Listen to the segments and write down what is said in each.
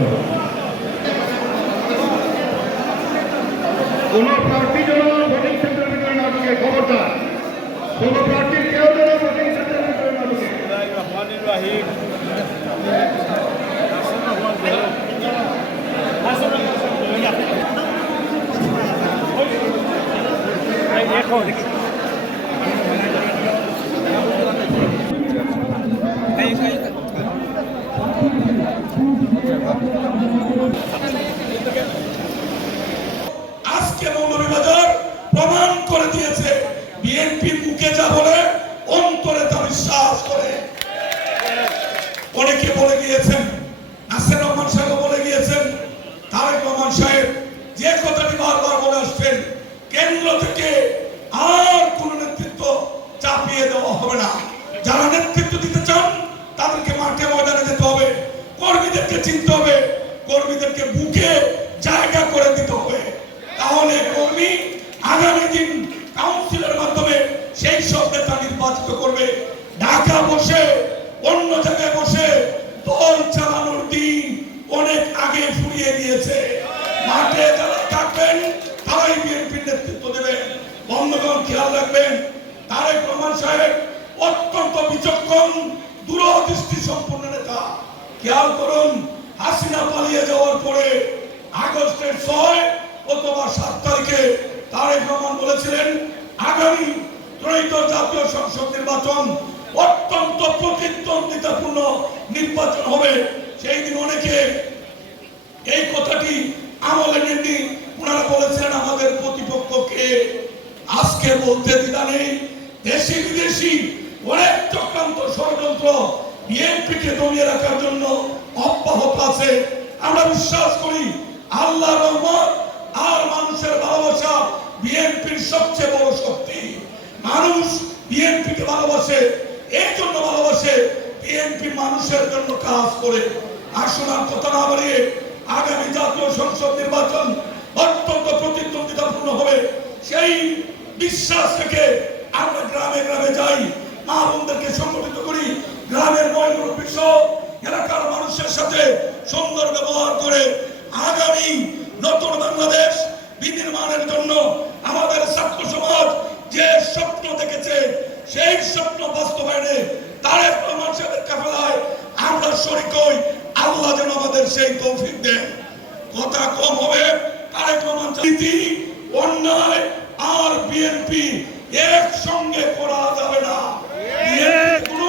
কোন প্রার্থী যেন ভোটিং সেন্টারের ভিতরে না ঢুকে, খবরদার। কোন প্রার্থীর কেউ যেন ভোটিং সেন্টারের ভিতরে না ঢুকে। আজকে মৌলভীবাজার প্রমাণ করে দিয়েছে বিএনপির মুখে যা বলে অন্তরে তা বিশ্বাস করে। অনেকে বলে গিয়েছেন, নাসির রহমান সাহেব বলে গিয়েছেন, তারেক রহমান সাহেব যে কথাটি বারবার বলে আসছেন, কেন্দ্র থেকে আর কোন নেতৃত্ব চাপিয়ে দেওয়া হবে না। যারা নেতৃত্ব দিতে চান তাদেরকে মাঠে ময়দানে যেতে হবে, কর্মীদেরকে চিনতে হবে, কর্মীদেরকে বুকে জায়গা করে দিতে হবে। তাহলে কর্মী আগামী দিন কাউন্সিলের মাধ্যমে সেই সব নেতা নির্বাচিত করবে। ঢাকা বসে অন্য জায়গায় বসে দল চালানোর দিন অনেক আগে ফুরিয়ে গিয়েছে। মাঠে যারা থাকবেন তারাই বিএনপির নেতৃত্ব দেবেন। বন্ধুগণ, খেয়াল রাখবেন, তারেক রহমান সাহেব অত্যন্ত বিচক্ষণ, দূরদৃষ্টি সম্পন্ন নেতা। খেয়াল করুন, হাসিনা পালিয়ে যাওয়ার পরে আগস্টের 6 অথবা 7 তারিখে তারেক রহমান বলেছিলেন আগামী ত্রয়োদশ জাতীয় সংসদ নির্বাচন অত্যন্ত প্রতিদ্বন্দ্বিতাপূর্ণ নির্বাচন হবে। সেই দিন অনেকে এই কথাটি আমলে নেননি, ওনারা বলেছিলেন আমাদের প্রতিপক্ষকে। আজকে বলতে দ্বিধা নেই, দেশি বিদেশি অনেক চক্রান্ত ষড়যন্ত্র বিএনপিকে দমিয়ে রাখার জন্য অব্যাহত আছে। আমরা বিশ্বাস করি আল্লাহর রহমত আর মানুষের ভালোবাসা বিএনপির সবচেয়ে বড় শক্তি। মানুষ বিএনপিকে ভালোবাসে, এই জন্য ভালোবাসে বিএনপি মানুষের জন্য কাজ করে। আসুন আর কথা না বাড়িয়ে, আগামী জাতীয় সংসদ নির্বাচন অত্যন্ত প্রতিদ্বন্দ্বিতাপূর্ণ হবে, সেই বিশ্বাস থেকে আমরা গ্রামে গ্রামে যাই, মা বোনদেরকে সংগঠিত করি, গ্রামের মুরব্বী সহ এলাকার মানুষের সাথে সুন্দর ব্যবহার করে আগামী নতুন বাংলাদেশ বিনির্মাণের জন্য আমাদের ছাত্র সমাজ যে স্বপ্ন দেখেছে সেই স্বপ্ন বাস্তবায়নে তারেক রহমান সাহেবের কাফেলায় আমরা শরীক হই। আল্লাহ যেন আমাদের সেই তৌফিক দেন। কথা কম হবে, তারেক রহমান নীতি অন্যায় আর বিএনপি একসঙ্গে করা যাবে না। কোন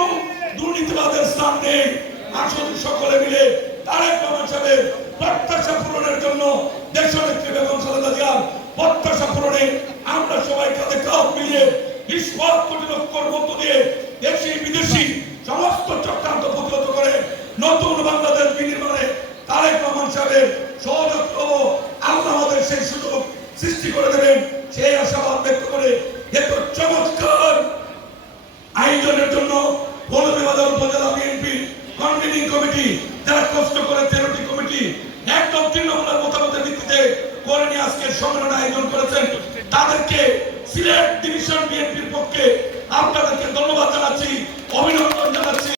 দুর্নীতিবাদের স্থান নেই। আসুন সকলে মিলে তারেক রহমান সাহেবের প্রত্যাশা পূরণের জন্য দেশনেত্রী বেগম খালেদা জিয়ার প্রত্যাশা পূরণে আমরা সবাই কাঁধে কাঁধ মিলিয়ে 20 কোটি লক্ষর মধ্য দিয়ে দেশি বিদেশি সমস্ত চক্রান্ত প্রতিহত করে নতুন বাংলাদেশ বিনির্মাণে তারেক রহমান সাহেবের সহযোগিতা হবো। আল্লাহ আমাদের সেই সুযোগ সৃষ্টি করে দেবেন, সেই আশাবাদ ব্যক্ত করে এত চমৎকার আয়োজনের জন্য মৌলভীবাজার উপজেলা বিএনপি কনভেনিং কমিটি, যারা কষ্ট করে 13টি কমিটি একদম তৃণমূলের মতামতের ভিত্তিতে করে নিয়ে আজকে সম্মেলন আয়োজন করেছেন, তাদেরকে সিলেট ডিভিশন বিএনপির পক্ষে আপনাদেরকে ধন্যবাদ জানাচ্ছি, অভিনন্দন জানাচ্ছি।